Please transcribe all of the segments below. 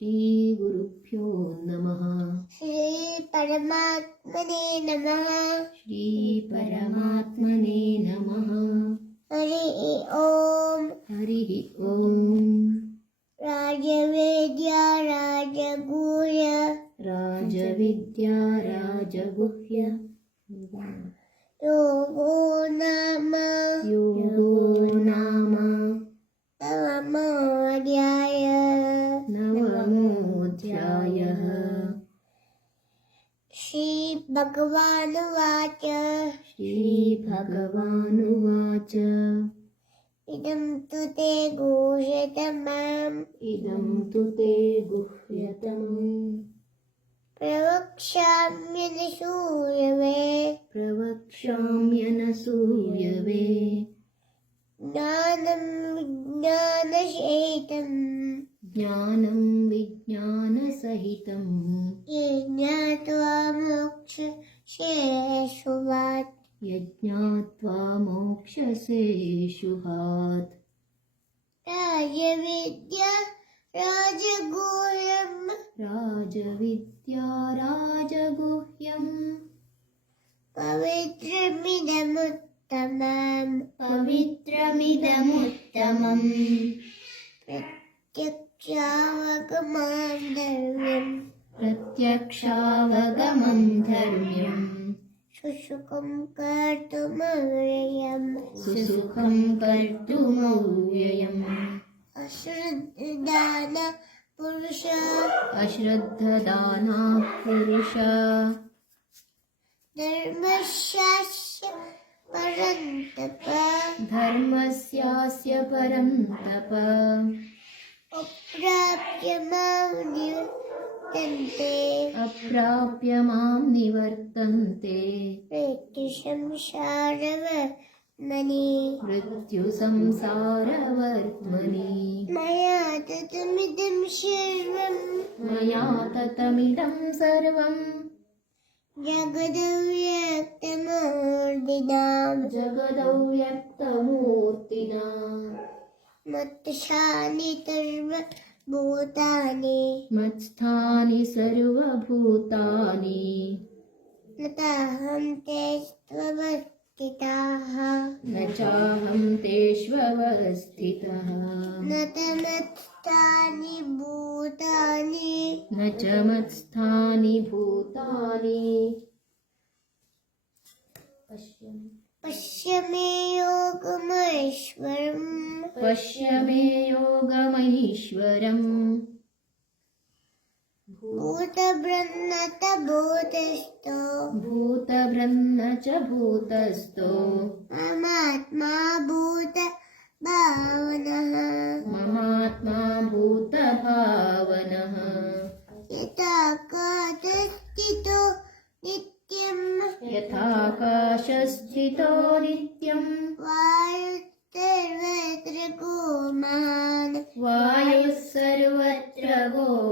श्रीगुरुभ्यो नमः। श्रीपरमात्मने नमः। श्रीपरमात्मने नमः। हरिः ॐ हरिः ओम्। राजवेद्या राजगुह्य। राजविद्या राजगुह्य। योगो नाम। योगो नाम। नवमोऽध्यायः श्रीभगवानुवाच श्रीभगवानुवाच इदं तु ते घोषतमाम् इदं तु ते गुह्यतमम्। प्रवक्ष्याम्यनसूयवे प्रवक्ष्याम्यनसूयवे ज्ञानं विज्ञानशेतम्। ज्ञानं विज्ञानसहितम्। ये ज्ञात्वा मोक्षशेषुवात् यज्ञात्वा मोक्षसे शुभात् राजविद्या राजगुह्यम्। राजविद्या राजगुह्यम्। पवित्रमिदमुत्तमम्। पवित्रमिदमुत्तमम्। प्रत्यक्षावगमान्तव्यम् प्रत्यक्षावगमम् धर्म्यम् सुसुखं कर्तुमव्ययम् सुसुखं कर्तुमव्ययम् अश्रद्धान पुरुष अश्रद्धदानाः पुरुष धर्मशास्य परन्तप धर्मस्यास्य परं तप अप्राप्य मां निवर्तन्ते अप्राप्य मां निवर्तन्ते प्रेत्युसंसारवर्मणि मृत्युसंसारवर्त्मनि मया ततमिदं सर्वम् मया ततमिदं सर्वम् जगदव्यक्तमूर्तिनाम् जगदौ मत्शानि सर्वभूतानि। मत्स्थानि सर्वभूतानि। न ताहं ते त्ववस्थिताः न चाहं तेष्वस्थितः भूतबृन्नत भूतस्थो। भूतभ्रन्न च भूतस्थो। ममात्मा भूत भावनः। ममात्मा भूतभावनः यथाकाशस्थितो नित्यम्। यथाकाशस्थितो नित्यम्। वायुस्सर्वत्र गोमान्। वायुः सर्वत्र गो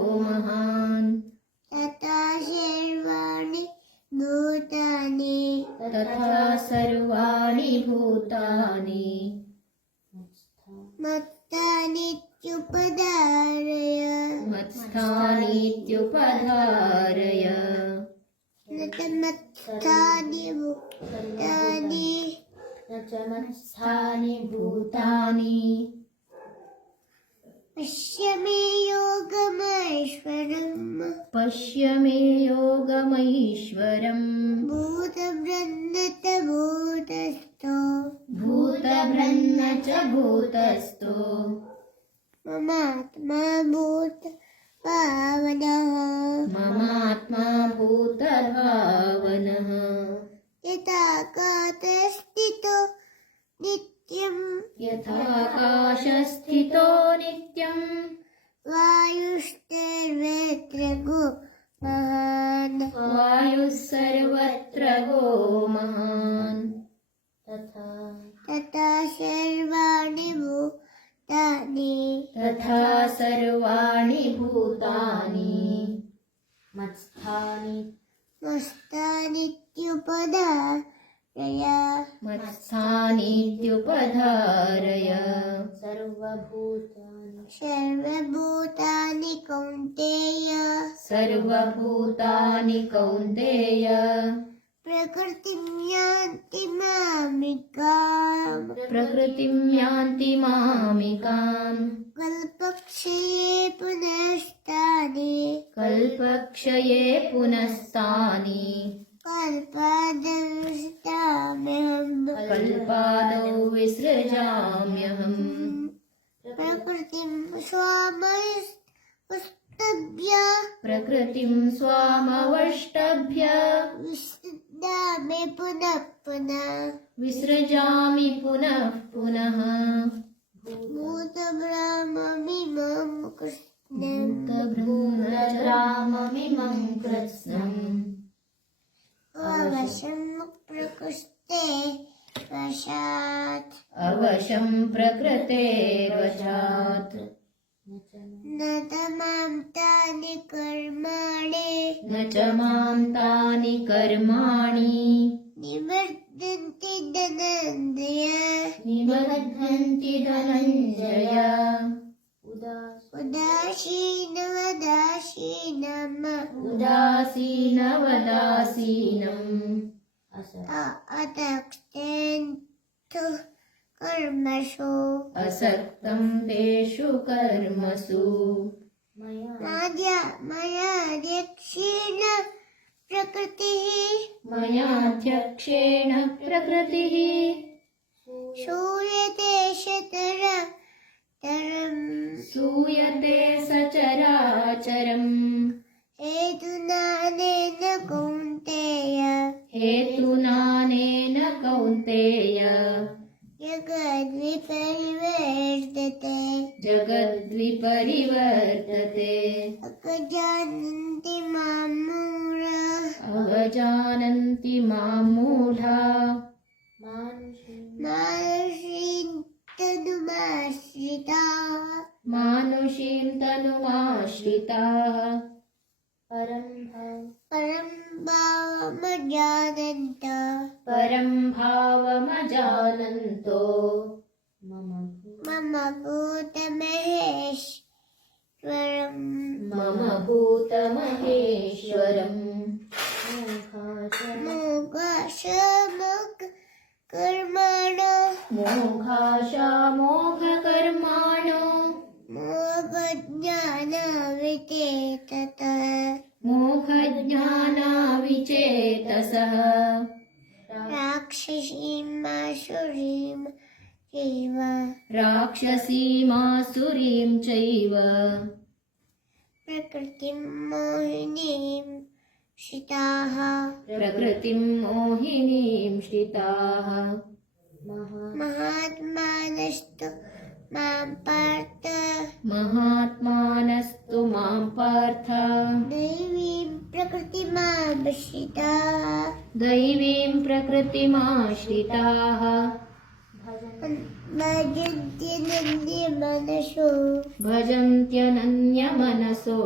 तथा सर्वाणि भूतानि। मत्तानित्युपधारय मत्स्थानीत्युपधारय। न च मत्स्थानि भूतानि। न च मत्स्थानि भूतानि। पश्य मे योगमैश्वरम्। पश्य मे योगमैश्वरम्। भूतबृन्दत भूतस्थो। भूतभ्रन्न च भूतस्थो। ममात्मा भूत पावनः ममात्मा भूतभावनः यथाकाशस्थितो नित्यम्। यथाकाशस्थितो नित्यम्। वायुश्चर्वत्र मत्स्थानीत्युपधारय सर्वभूतानि। सर्वभूतानि कौन्तेय। सर्वभूतानि कौन्तेय। प्रकृतिं यान्ति मामिकाम्। प्रकृतिं यान्ति मामिकाम्। कल्पक्षये पुनस्तानि। कल्पक्षये पुनस्तानि। कल्पादंस्ताम्यहम् कल्पादौ विसृजाम्यहम्। प्रकृतिं स्वामस्तभ्य प्रकृतिं स्वामवष्टभ्य। पुनः पुनः। विसृजामि पुनः पुनः। भूतब्रह्ममिमं कृष्णम्। भूतभ्रूणग्राममिमं कृत्स्नम्। अवशं प्रकृष्टे। वशात् अवशं प्रकृतेर्वशात् न तमां तानि कर्माणि न च मां तानि कर्माणि। निवर्तन्ति धनञ्जय। निबध्नन्ति धनञ्जय। उदास उदासीनवदासीनम्। उदासीनवदासीनम् असत् अतक्तेन्तु कर्मसु। असक्तं तेषु कर्मसु। मया माया मयाध्यक्षेण प्रकृतिः। मयाध्यक्षेण प्रकृतिः। श्रूयते शतर तरम् सूयते सचराचरम्। तनुमाश्रिताः परं भाव परं भावमजानन्त। परं भावमजानन्तो। मम मम मम भूतमहेश्वरम्। कर्मणो। मोघज्ञानाविचेतसः राक्षसीम् आसुरीं चैव। राक्षसीमासुरीं चैव। प्रकृतिं मोहिनीं शिताः। प्रकृतिं मोहिनीं श्रिताः महात्मानस्तु माँ पार्थ। महात्मानस्तु माँ पार्थ। दैवीं प्रकृतिमाश्रिता। दैवीं प्रकृतिमाश्रिताः। भजन्ति नन्द्यमनसो भजन्त्यनन्यमनसो।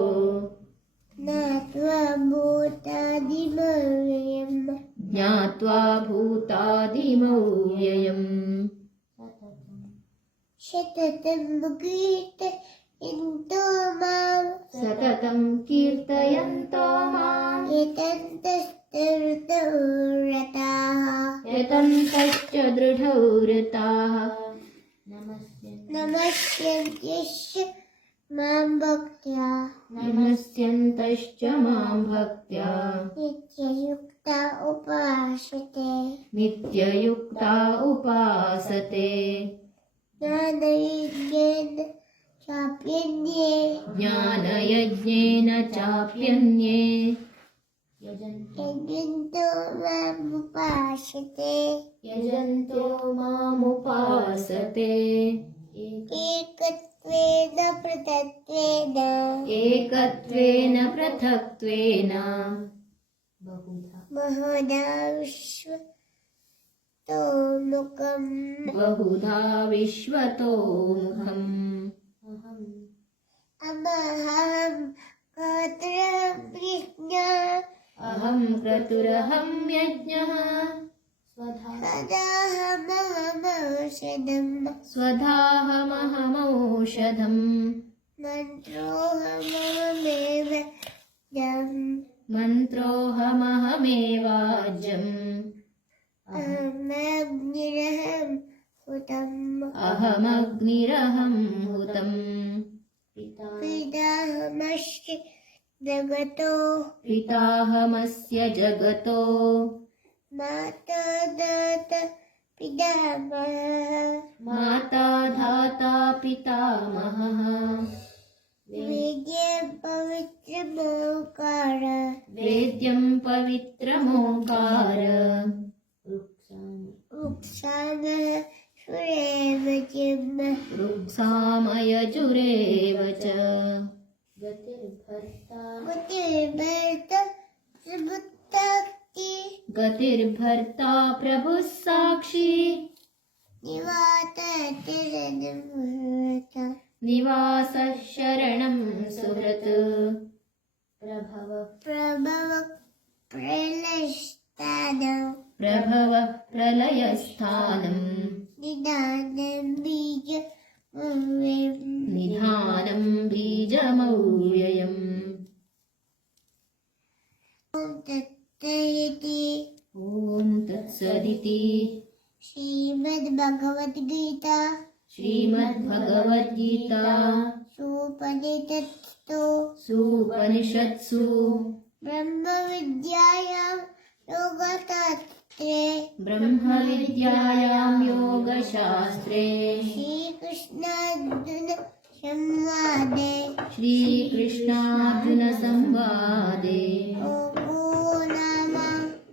न त्वभूतादिमव्ययम् ज्ञात्वा भूतादिमव्ययम्। शततं इन्दो माँ सततं कीर्तयन्तो एतन्तस्तुरताः यतन्तश्च दृढव्रताः नमस्य नमस्यन्त्यस्य माँ भक्त्या। नमस्यन्तश्च माँ भक्त्या। नित्ययुक्ता उपासते। नित्ययुक्ता उपासते। ज्ञानयज्ञेन चाप्यन्ये। ज्ञानयज्ञेन चाप्यन्ये। यजन्ति मामुपासते। यजन्तो मामुपासते। एकत्वेन पृथक्त्वेन। एकत्वेन पृथक्त्वेन। बहुधा। महदा विश्व तो मुखम् बहुधा विश्वतो मुखम् अहं क्रतुरहं यज्ञः। स्वधाहमहमौषधम्। मन्त्रोऽहमहमेव मन्त्रोऽहमहमेवाज्यम् अहमग्निरहं हुतम्। अहमग्निरहं हुतम्। पिता पिताहमश्च जगतो। पिताहमस्य जगतो। माता दाता पितामहः। माता धाता पितामहः। वेद्यं पवित्रमोकार वेद्यं पवित्रमोङ्कार वृक्षाणि च गतिर्भर्ता प्रभुः साक्षी। निवाततिरनुहृत निवासः शरणं सुहृत् प्रभव प्रभव प्रलष्टानं प्रभवः प्रलयस्थानम् बीजमव्ययम् तत्तयति ॐ तत्सदिति। श्रीमद्भगवद्गीता। श्रीमद्भगवद्गीता। सुपनिषत्सु। सुपनिषत्सु। ब्रह्मविद्यायां योगशास्त्रे ब्रह्मविद्यायां योगशास्त्रे। श्रीकृष्णार्जुन संवादे श्रीकृष्णार्जुनसंवादे। योगो नाम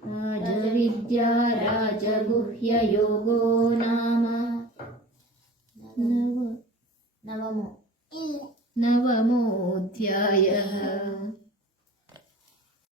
राजविद्या राजगुह्ययोगो नाम। नव नवमो नवमोऽध्यायः।